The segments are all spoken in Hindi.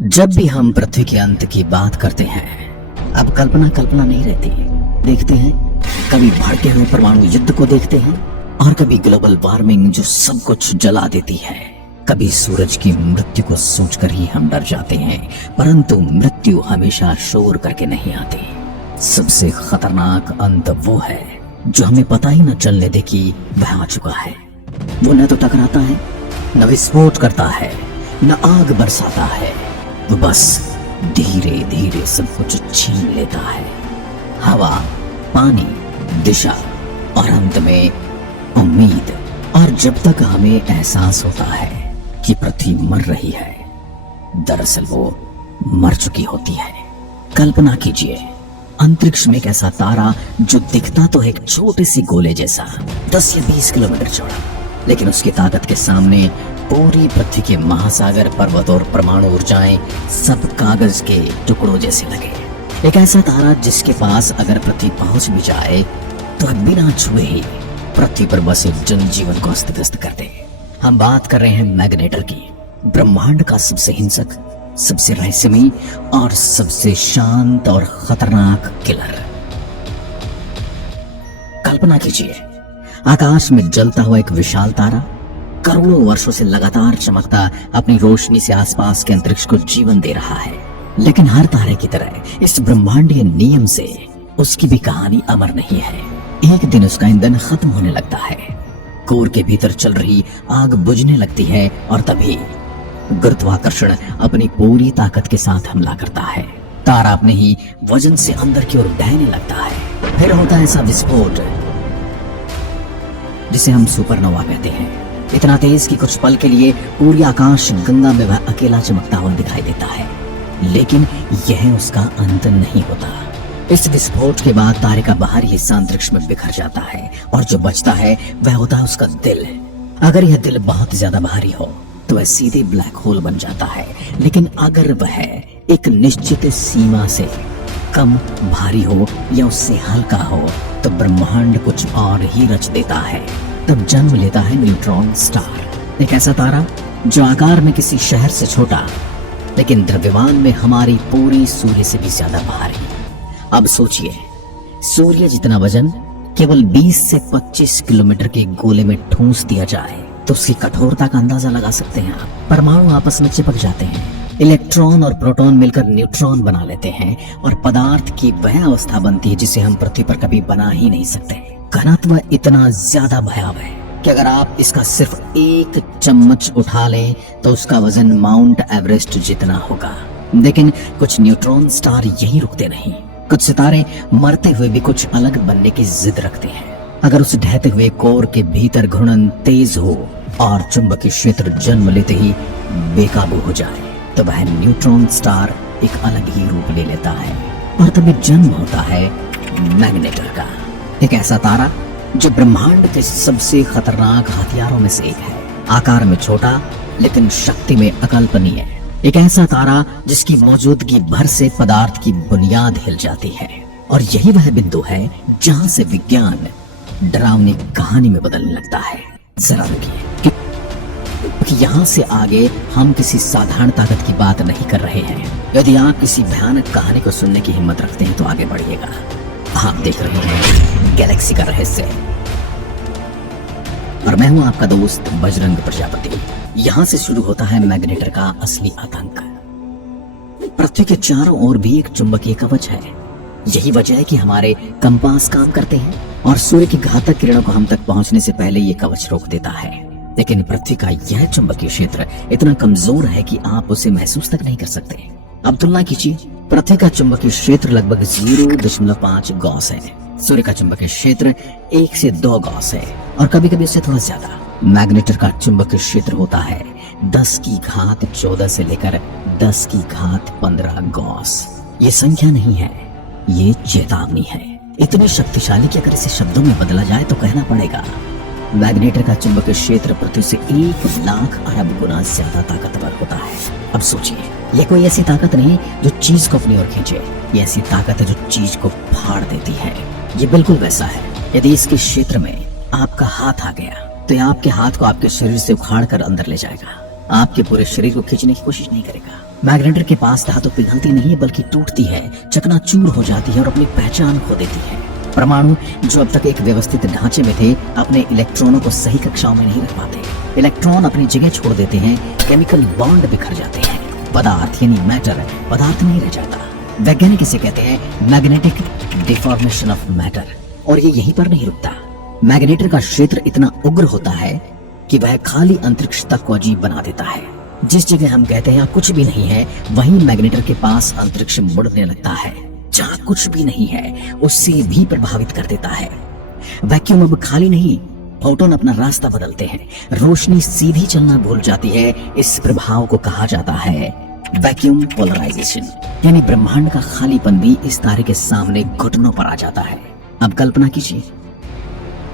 जब भी हम पृथ्वी के अंत की बात करते हैं, अब कल्पना कल्पना नहीं रहती। देखते हैं, कभी भड़के हुए परमाणु युद्ध को देखते हैं और कभी ग्लोबल वार्मिंग जो सब कुछ जला देती है। कभी सूरज की मृत्यु को सोचकर ही हम डर जाते हैं, परंतु मृत्यु हमेशा शोर करके नहीं आती। सबसे खतरनाक अंत वो है जो हमें पता ही न चलने दे कि वह आ चुका है। वो न तो टकराता है, न विस्फोट करता है, न आग बरसाता है। वो बस धीरे धीरे सब कुछ छीन लेता है। हवा, पानी, दिशा और अंत में उम्मीद। और जब तक हमें एहसास होता है कि पृथ्वी मर रही है, दरअसल वो मर चुकी होती है। कल्पना कीजिए, अंतरिक्ष में एक ऐसा तारा जो दिखता तो एक छोटे सी गोले जैसा 10 या 20 किलोमीटर चौड़ा, लेकिन उसकी ताकत के सामने पूरी पृथ्वी के महासागर, पर्वत और परमाणु ऊर्जाएं सब कागज के टुकड़ों जैसे लगे। एक ऐसा तारा जिसके पास अगर पृथ्वी पहुंच भी जाए तो बिना छुए ही पृथ्वी पर बसे जनजीवन को अस्त व्यस्त कर दे। हम बात कर रहे हैं मैग्नेटर की, ब्रह्मांड का सबसे हिंसक, सबसे रहस्यमयी और सबसे शांत और खतरनाक किलर। कल्पना कीजिए, आकाश में जलता हुआ एक विशाल तारा, करोड़ों वर्षों से लगातार चमकता अपनी रोशनी से आसपास के अंतरिक्ष को जीवन दे रहा है। लेकिन हर तारे की तरह इस ब्रह्मांडीय नियम से उसकी भी कहानी अमर नहीं है। एक दिन उसका ईंधन खत्म होने लगता है, कोर के भीतर चल रही आग बुझने लगती है और तभी गुरुत्वाकर्षण अपनी पूरी ताकत के साथ हमला करता है। तारा अपने ही वजन से अंदर की ओर बहने लगता है। फिर होता है ऐसा विस्फोट जिसे हम सुपरनोवा कहते हैं, इतना तेज कि कुछ पल के लिए पूरी आकाश गंगा में वह अकेला चमकता हुआ दिखाई देता है। लेकिन यह उसका अंत नहीं होता। इस विस्फोट के बाद तारे का बाहरी हिस्सा अंतरिक्ष में बिखर जाता है और जो बचता है वह होता है उसका दिल। अगर यह दिल बहुत ज्यादा भारी हो तो वह सीधे ब्लैक होल बन जाता है, लेकिन अगर वह एक निश्चित सीमा से कम भारी हो या उससे हल्का हो तो ब्रह्मांड कुछ और ही रच देता है। तब जन्म लेता है न्यूट्रॉन स्टार, एक ऐसा तारा जो आकार में किसी शहर से छोटा लेकिन द्रव्यमान में हमारी पूरी सूर्य से भी ज्यादा भारी। अब सोचिए, सूर्य जितना वजन केवल 20 से 25 किलोमीटर के गोले में ठूंस दिया जाए तो उसकी कठोरता का अंदाजा लगा सकते हैं आप। परमाणु आपस में चिपक जाते हैं, इलेक्ट्रॉन और प्रोटॉन मिलकर न्यूट्रॉन बना लेते हैं और पदार्थ की वह अवस्था बनती है जिसे हम पृथ्वी पर कभी बना ही नहीं सकते। घनत्व इतना ज्यादा भयावह है कि अगर आप इसका सिर्फ एक चम्मच उठा लें तो उसका वजन माउंट एवरेस्ट जितना होगा। लेकिन कुछ न्यूट्रॉन स्टार यहीं रुकते नहीं। कुछ सितारे मरते हुए भी कुछ अलग बनने की जिद रखते हैं। अगर उस ढहते हुए कोर के भीतर घूर्णन तेज हो और चुंबकीय क्षेत्र जन्म लेते ही बेकाबू हो जाए तो वह न्यूट्रॉन स्टार एक अलग ही रूप ले लेता है और तभी जन्म होता है मैग्नेटर का, एक ऐसा तारा जो ब्रह्मांड के सबसे खतरनाक हथियारों में से एक है। आकार में छोटा लेकिन शक्ति में अकल्पनीय। एक ऐसा तारा जिसकी मौजूदगी भर से पदार्थ की बुनियाद हिल जाती है। और यही वह बिंदु है जहां से विज्ञान डरावनी कहानी में बदलने लगता है। जरा रुकिए, क्योंकि यहाँ से आगे हम किसी साधारण ताकत की बात नहीं कर रहे हैं। यदि आप किसी भयानक कहानी को सुनने की हिम्मत रखते हैं तो आगे बढ़िएगा। आप देख रहे हैं गैलेक्सी का रहस्य और मैं हूं आपका दोस्त बजरंग प्रजापति। यहां से शुरू होता है मैग्नेटर का असली आतंक। पृथ्वी के चारों ओर भी एक चुंबकीय कवच है। यही वजह है कि हमारे कंपास काम करते हैं और सूर्य की घातक किरणों को हम तक पहुंचने से पहले ये कवच रोक देता है। लेकिन पृथ्वी का यह चुंबकीय क्षेत्र इतना कमजोर है कि आप उसे महसूस तक नहीं कर सकते। अब तुलना कीजिए, पृथ्वी का चुंबकीय क्षेत्र लगभग 0.5 गॉस है। सूर्य का चुंबकीय क्षेत्र 1 से 2 गॉस है और कभी कभी उससे थोड़ा ज्यादा। मैग्नेटर का चुंबकीय क्षेत्र होता है 10 की घात 14 से लेकर 10 की घात 15 गॉस। ये संख्या नहीं है, ये चेतावनी है। इतनी शक्तिशाली कि अगर इसे शब्दों में बदला जाए तो कहना पड़ेगा मैग्नेटर का चुंबकीय क्षेत्र पृथ्वी से 1 लाख अरब गुना ज्यादा ताकतवर होता है। अब सोचिए, यह कोई ऐसी ताकत नहीं जो चीज को अपनी ओर खींचे, ये ऐसी ताकत है जो चीज को फाड़ देती है। ये बिल्कुल वैसा है, यदि इसके क्षेत्र में आपका हाथ आ गया तो यह आपके हाथ को आपके शरीर से उखाड़ कर अंदर ले जाएगा, आपके पूरे शरीर को खींचने की कोशिश नहीं करेगा। मैग्नेटर के पास धातु पिघलती नहीं है बल्कि टूटती है, चकनाचूर हो जाती है और अपनी पहचान खो देती है। परमाणु जो अब तक एक व्यवस्थित ढांचे में थे, अपने इलेक्ट्रॉनों को सही कक्षाओं में नहीं रख पाते। इलेक्ट्रॉन अपनी जगह छोड़ देते हैं, केमिकल बॉन्ड बिखर जाते हैं, पदार्थ यानी मैटर पदार्थ नहीं रह जाता। वैज्ञानिक इसे कहते हैं मैग्नेटिक डिफॉर्मेशन ऑफ मैटर। और ये यहीं पर नहीं रुकता। मैग्नेटर का क्षेत्र इतना उग्र होता है कि वह खाली अंतरिक्ष तक को अजीब बना देता है। जिस जगह हम कहते हैं यहाँ कुछ भी नहीं है, वहीं मैग्नेटर के पास अंतरिक्ष मुड़ने लगता है। जहाँ कुछ भी नहीं है उससे भी प्रभावित कर देता है। वैक्यूम अब खाली नहीं, फोटोन अपना रास्ता बदलते हैं, रोशनी सीधी चलना भूल जाती है। इस प्रभाव को कहा जाता है वैक्यूम पोलराइजेशन, यानी ब्रह्मांड का खालीपन भी इस तारे के सामने घुटनों पर आ जाता है। अब कल्पना कीजिए,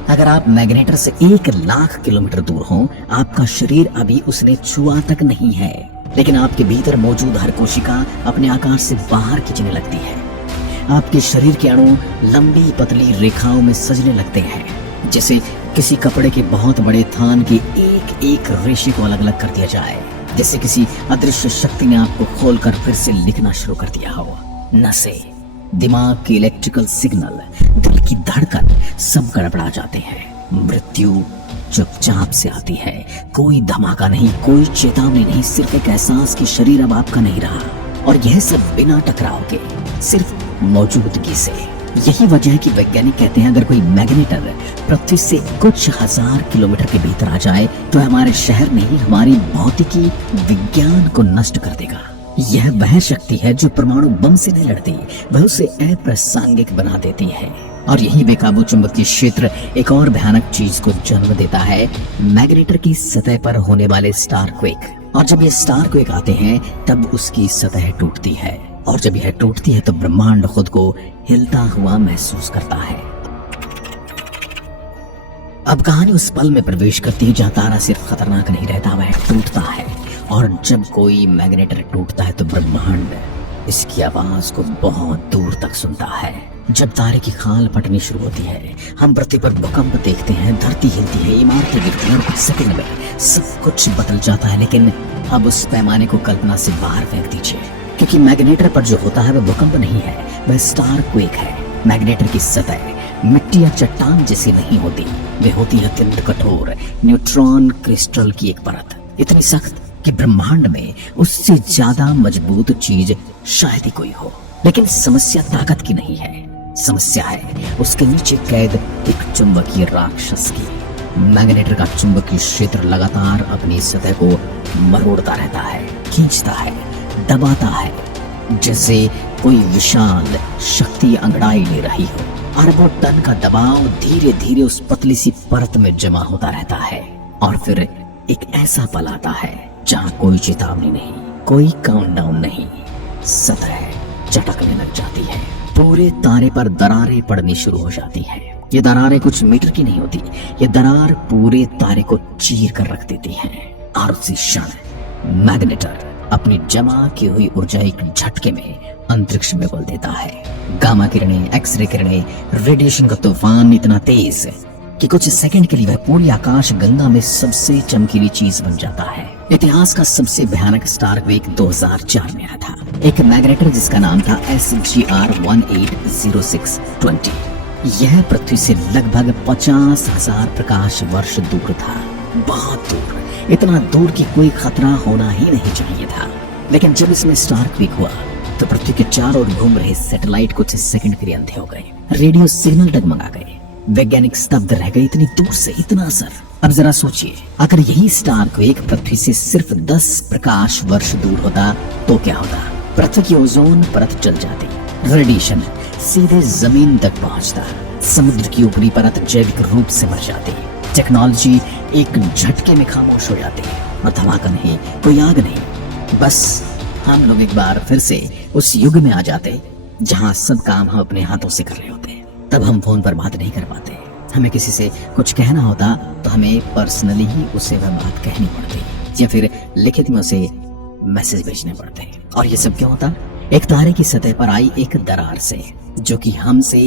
अगर आप मैग्नेटर से 1,00,000 किलोमीटर दूर हो, आपका शरीर अभी उसने छुआ तक नहीं है, लेकिन आपके भीतर मौजूद हर कोशिका अपने आकार से बाहर खींचने लगती है। आपके शरीर के अणु लंबी पतली रेखाओं में सजने लगते हैं, जैसे किसी कपड़े के बहुत बड़े थान के एक एक रेशे को अलग अलग कर दिया जाए, जैसे किसी अदृश्य शक्ति ने आपको खोलकर फिर से लिखना शुरू कर दिया हो। नसें, दिमाग के इलेक्ट्रिकल सिग्नल, दिल की धड़कन सब गड़बड़ा जाते हैं। मृत्यु चुपचाप से आती है, कोई धमाका नहीं, कोई चेतावनी नहीं, सिर्फ एक एहसास कि शरीर अब आपका नहीं रहा। और यह सब बिना टकराव के, सिर्फ मौजूदगी से। यही वजह है कि वैज्ञानिक कहते हैं अगर कोई मैग्नेटर पृथ्वी से कुछ हजार किलोमीटर के भीतर आ जाए तो हमारे शहर नहीं, हमारी भौतिकी विज्ञान को नष्ट कर देगा। यह वह शक्ति है जो परमाणु बम से नहीं लड़ती, वह उसे अप्रासंगिक बना देती है। और यही बेकाबू चुंबकीय क्षेत्र एक और भयानक चीज को जन्म देता है, मैग्नेटर की सतह पर होने वाले स्टार क्वेक। और जब ये स्टार क्वेक आते हैं तब उसकी सतह टूटती है, और जब यह टूटती है तो ब्रह्मांड खुद को हिलता हुआ महसूस करता है। अब कहानी उस पल में प्रवेश करती है जहाँ तारा सिर्फ खतरनाक नहीं रहता, वह टूटता है। और जब कोई मैग्नेटर टूटता है तो ब्रह्मांड इसकी आवाज को बहुत दूर तक सुनता है। जब तारे की खाल फटनी शुरू होती है, हम पृथ्वी पर भूकंप देखते हैं, धरती हिलती है, इमारतें गिरती हैं, और कुछ सेकंड में सब कुछ बदल जाता है। लेकिन अब उस पैमाने को कल्पना से बाहर फेंक दीजिए, क्योंकि मैग्नेटर पर जो होता है वह भूकंप नहीं है, वह स्टार क्वेक है। मैग्नेटर की सतह मिट्टी या चट्टान जैसी नहीं होती, वे होती है अत्यंत कठोर न्यूट्रॉन क्रिस्टल की एक परत, इतनी सख्त कि ब्रह्मांड में उससे ज्यादा मजबूत चीज शायद ही कोई हो। लेकिन समस्या ताकत की नहीं है, समस्या है उसके नीचे कैद एक चुंबकीय राक्षस की। मैग्नेटर का चुंबकीय क्षेत्र लगातार अपनी सतह को मरोड़ता रहता है, खींचता है, दबाता है, जैसे कोई विशाल शक्ति अंगड़ाई ले रही हो। अरबों टन का दबाव धीरे धीरे उस पतली सी परत में जमा होता रहता है। और फिर एक ऐसा पल आता है जहां कोई चेतावनी नहीं, कोई काउंटडाउन नहीं, सतह चटकने लग जाती है। पूरे तारे पर दरारें पड़नी शुरू हो जाती है। ये दरारें कुछ मीटर की नहीं होती, ये दरार पूरे तारे को चीर कर रख देती है। और उसी क्षण मैग्नेटर अपनी जमा की हुई ऊर्जा एक झटके में अंतरिक्ष में बोल देता है। गामा किरणें, एक्सरे किरणें, रेडिएशन का तूफान इतना तेज कि कुछ सेकंड के लिए वह पूरी आकाश गंगा में सबसे चमकीली चीज बन जाता है। इतिहास का सबसे भयानक स्टार क्वेक 2004 में आया था। एक मैग्नेटर जिसका नाम था SGR 180620। यह पृथ्वी से लगभग 50,000 प्रकाश वर्ष दूर था, बहुत दूर, इतना दूर कि कोई खतरा होना ही नहीं चाहिए था। लेकिन जब इसमें स्टार क्वेक हुआ तो पृथ्वी के चारों ओर घूम रहे सैटेलाइट कुछ सेकंड के लिए अंधे हो गए, रेडियो सिग्नल डगमगा गए, वैज्ञानिक स्तब्ध रह गए। इतनी दूर से इतना असर। अब जरा सोचिए, अगर यही स्टार क्वेक पृथ्वी से सिर्फ 10 प्रकाश वर्ष दूर होता तो क्या होता? पृथ्वी की ओजोन परत जल जाती, रेडिएशन सीधे जमीन तक पहुंचता, समुद्र की ऊपरी परत जैविक रूप से मर जाती, टेक्नोलॉजी एक झटके में खामोश हो जाती, और धमाका नहीं, कोई आग नहीं, बस हम लोग एक बार फिर से उस युग में आ जाते जहां सब काम हम अपने हाथों से कर रहे होते। तब हम फोन पर बात नहीं कर पाते, हमें किसी से कुछ कहना होता तो हमें पर्सनली ही उसे वह बात कहनी पड़ती, या फिर लिखित में उसे मैसेज भेजने पड़ते। और ये सब क्यों होता? एक तारे की सतह पर आई एक दरार से, जो कि हमसे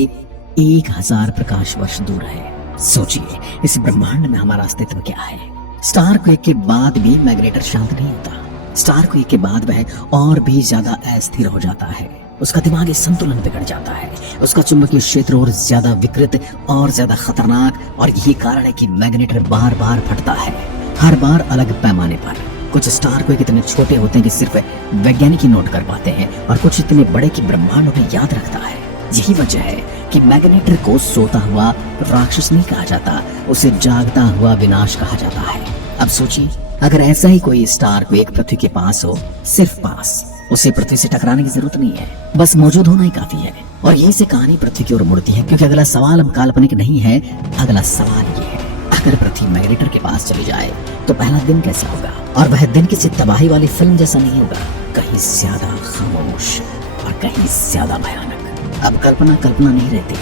1000 प्रकाश वर्ष दूर है। सोचिए, इस ब्रह्मांड में हमारा अस्तित्व क्या है? स्टार क्वेक के बाद भी मैग्नेटर शांत नहीं होता, स्टारक्वेक के बाद वह और भी ज्यादा अस्थिर हो जाता है। उसका दिमागी संतुलन बिगड़ जाता है। उसका चुंबकीय क्षेत्र और ज्यादा विकृत और ज्यादा खतरनाक, और यही कारण है कि मैग्नेटर बार बार फटता है, हर बार अलग पैमाने पर। कुछ स्टारक्वेक इतने छोटे होते हैं कि सिर्फ वैज्ञानिक ही नोट कर पाते हैं, और कुछ इतने बड़े कि ब्रह्मांड उन्हें याद रखता है। यही वजह है कि मैग्नेटर को सोता हुआ राक्षस नहीं कहा जाता, उसे जागता हुआ विनाश कहा जाता है। अब सोचिए, अगर ऐसा ही कोई स्टारक्वेक पृथ्वी के पास हो, सिर्फ पास, उसे पृथ्वी से टकराने की जरूरत नहीं है, बस मौजूद होना ही काफी है। और यही से कहानी पृथ्वी की ओर मुड़ती है, क्योंकि अगला सवाल अब काल्पनिक नहीं है। अगला सवाल ये है, अगर पृथ्वी मैग्नेटर के पास चली जाए तो पहला दिन कैसा होगा? और वह दिन किसी तबाही वाली फिल्म जैसा नहीं होगा, कहीं ज्यादा खामोश और कहीं ज्यादा भयानक। अब कल्पना नहीं रहती,